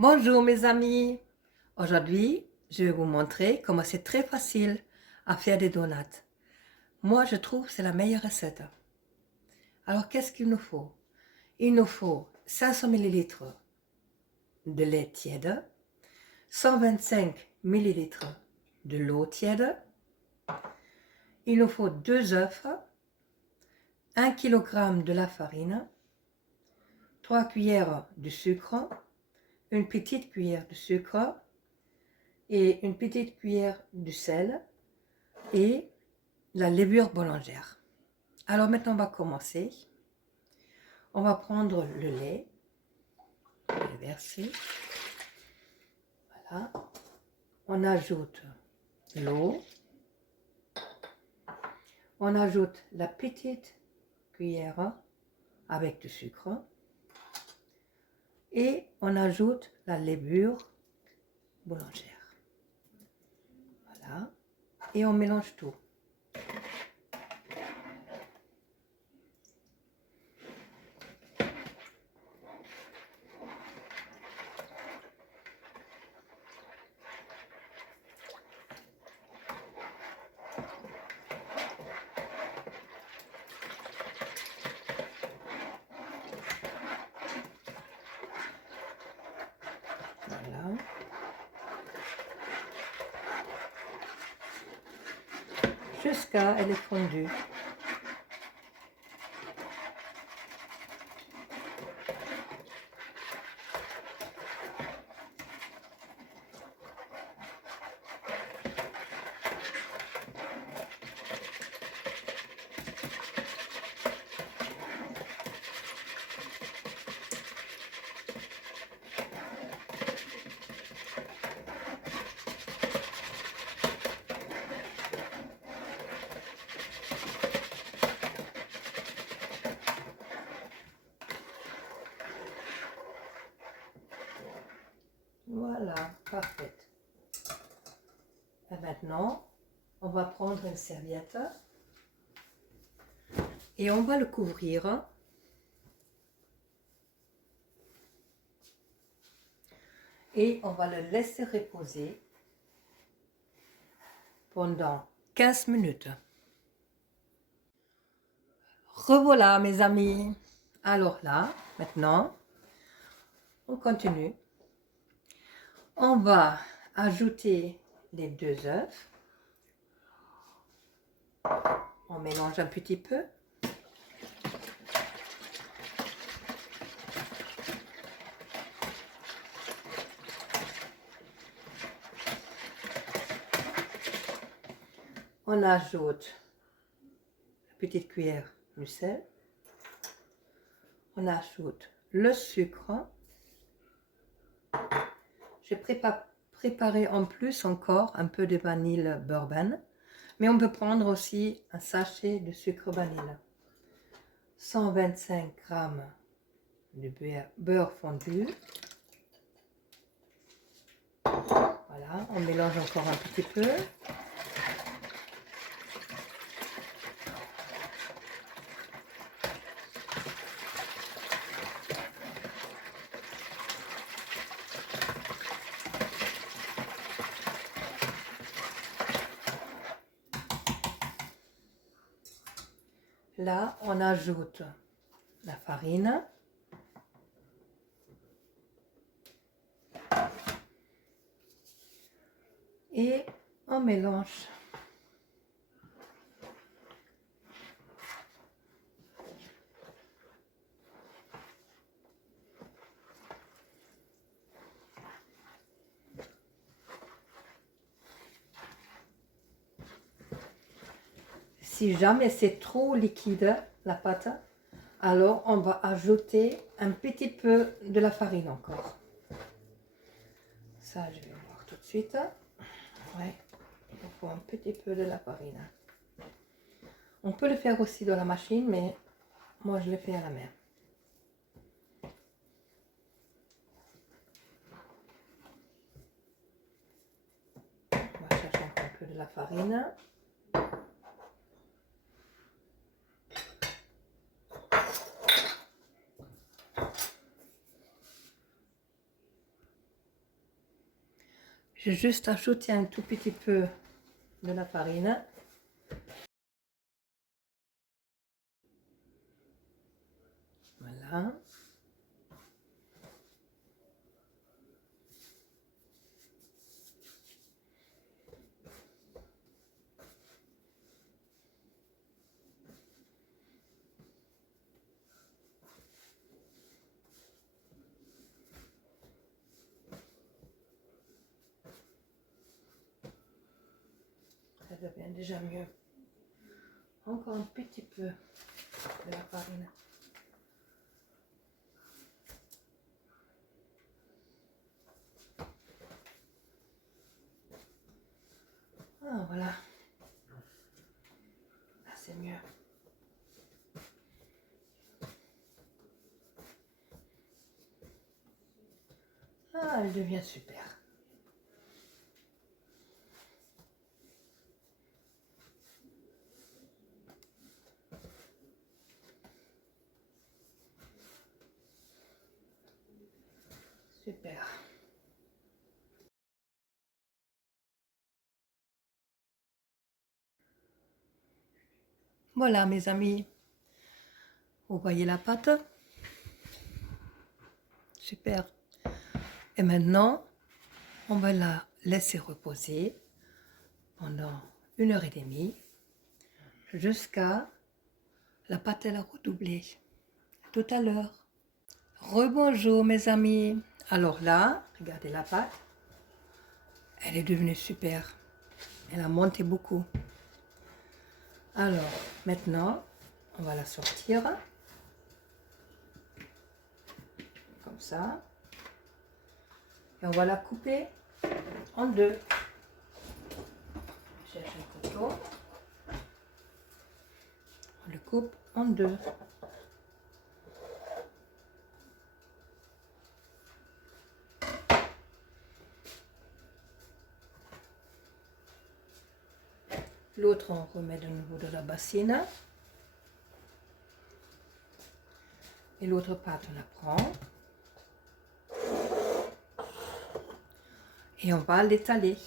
Bonjour mes amis, aujourd'hui je vais vous montrer comment c'est très facile à faire des donuts. Moi je trouve que c'est la meilleure recette. Alors qu'est-ce qu'il nous faut? Il nous faut 500 ml de lait tiède, 125 ml de l'eau tiède, il nous faut 2 œufs, 1 kg de la farine, 3 cuillères de sucre, une petite cuillère de sucre et une petite cuillère de sel et la levure boulangère. Alors maintenant on va commencer. On va prendre le lait, le verser. Voilà. On ajoute l'eau. On ajoute la petite cuillère avec du sucre. Et on ajoute la levure boulangère. Voilà. Et on mélange tout. Voilà. Jusqu'à elle est fondue. Voilà, parfait. Et maintenant, on va prendre une serviette et on va le couvrir et on va le laisser reposer pendant 15 minutes. Revoilà mes amis. Alors là, maintenant, on continue. On va ajouter les 2 œufs. On mélange un petit peu. On ajoute une petite cuillère de sel. On ajoute le sucre. J'ai préparé en plus encore un peu de vanille bourbon. Mais on peut prendre aussi un sachet de sucre vanille. 125 g de beurre fondu. Voilà, on mélange encore un petit peu. Là, on ajoute la farine. Et on mélange. Si jamais c'est trop liquide, la pâte, alors on va ajouter un petit peu de la farine encore. Ça, je vais voir tout de suite. Ouais, il faut un petit peu de la farine. On peut le faire aussi dans la machine, mais moi je le fais à la main. On va chercher encore un peu de la farine. J'ai juste ajouté un tout petit peu de la farine. Voilà. Ça devient déjà mieux. Encore un petit peu de la farine. Ah, voilà. Là, c'est mieux. Ah, elle devient super. Super. Voilà, mes amis. Vous voyez la pâte? Super. Et maintenant, on va la laisser reposer pendant 1 heure et demie jusqu'à la pâte elle a redoublé. Tout à l'heure. Rebonjour mes amis. Alors là, regardez la pâte. Elle est devenue super. Elle a monté beaucoup. Alors, maintenant, on va la sortir. Comme ça. Et on va la couper en deux. Je cherche un couteau. On le coupe en deux. L'autre, on remet de nouveau de la bassine. Et l'autre pâte, on la prend. Et on va l'étaler.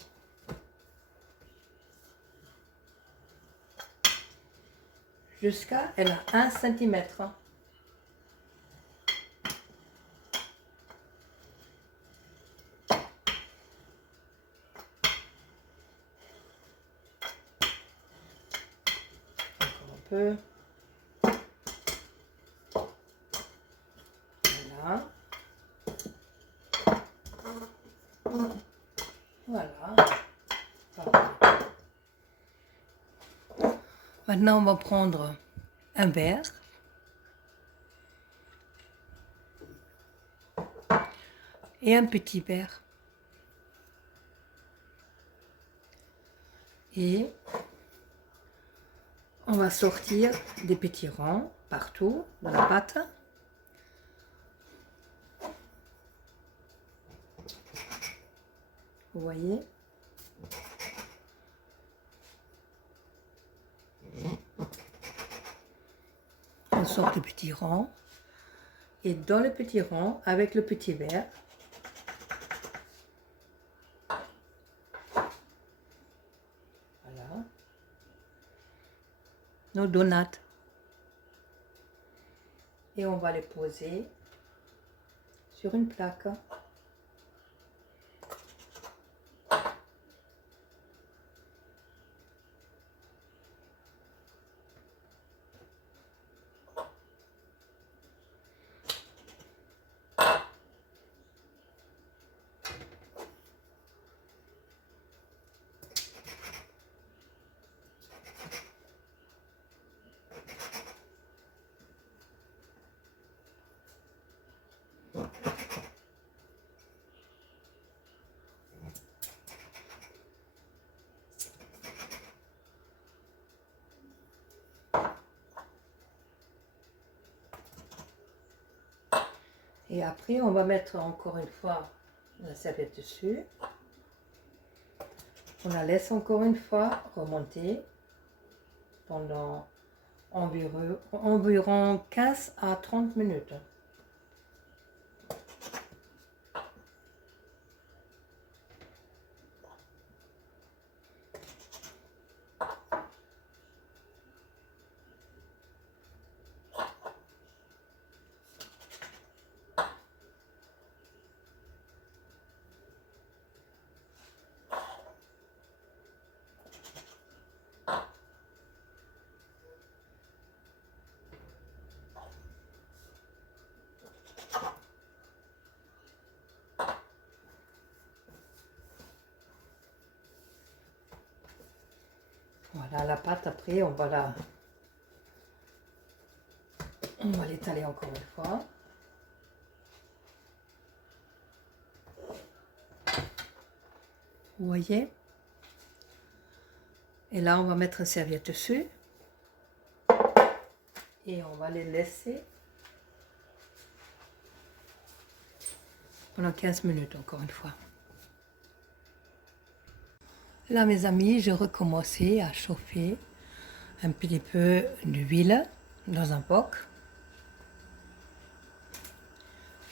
Jusqu'à, elle a 1 centimètre. Encore un peu. Voilà. Voilà. Parfait. Maintenant, on va prendre un verre. Et un petit verre. Et on va sortir des petits ronds partout dans la pâte. Vous voyez? On sort des petits ronds. Et dans le petit rond, avec le petit verre, voilà, nos donuts. Et on va les poser sur une plaque. Et après, on va mettre encore une fois la serviette dessus. On la laisse encore une fois remonter pendant environ 15 à 30 minutes. Voilà, la pâte après, on va l'étaler encore une fois. Vous voyez? Et là, on va mettre une serviette dessus. Et on va les laisser pendant 15 minutes, encore une fois. Là, mes amis, j'ai recommencé à chauffer un petit peu d'huile dans un wok.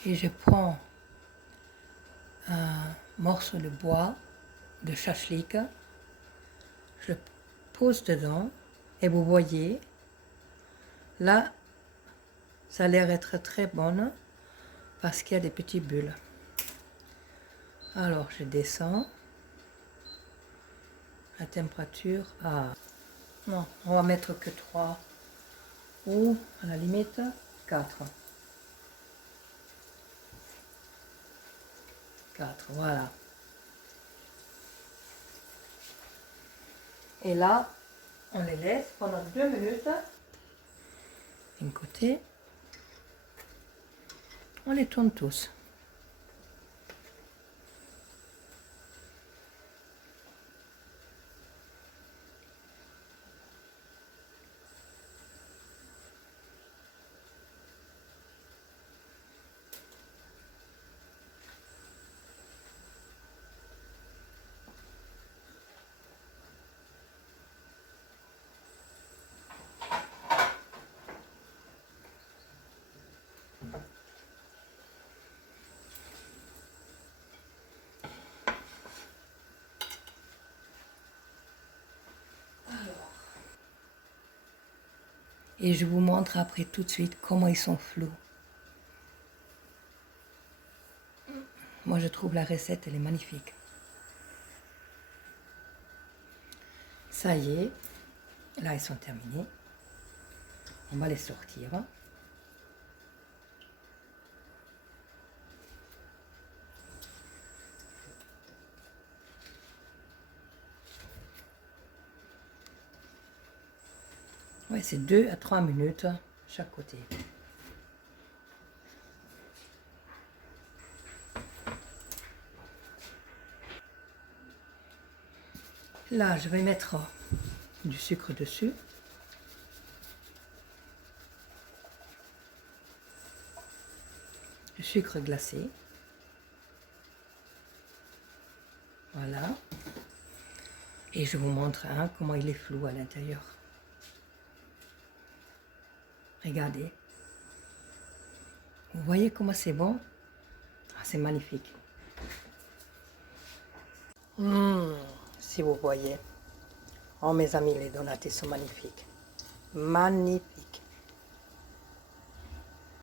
Et je prends un morceau de bois de shashlik. Je le pose dedans. Et vous voyez, là, ça a l'air d'être très bon parce qu'il y a des petites bulles. Alors, je descends la température à... Non, on va mettre que 3 ou à la limite 4. 4, voilà. Et là, on les laisse pendant 2 minutes. D'un côté, on les tourne tous. Et je vous montre après tout de suite comment ils sont flous. Moi, je trouve la recette, elle est magnifique. Ça y est, là, ils sont terminés. On va les sortir. Ouais, c'est 2 à 3 minutes chaque côté. Là, je vais mettre du sucre dessus. Du sucre glacé. Voilà. Et je vous montre comment il est flou à l'intérieur. Regardez. Vous voyez comment c'est bon? Ah, c'est magnifique. Si vous voyez. Oh mes amis, les donuts, ils sont magnifiques. Magnifiques.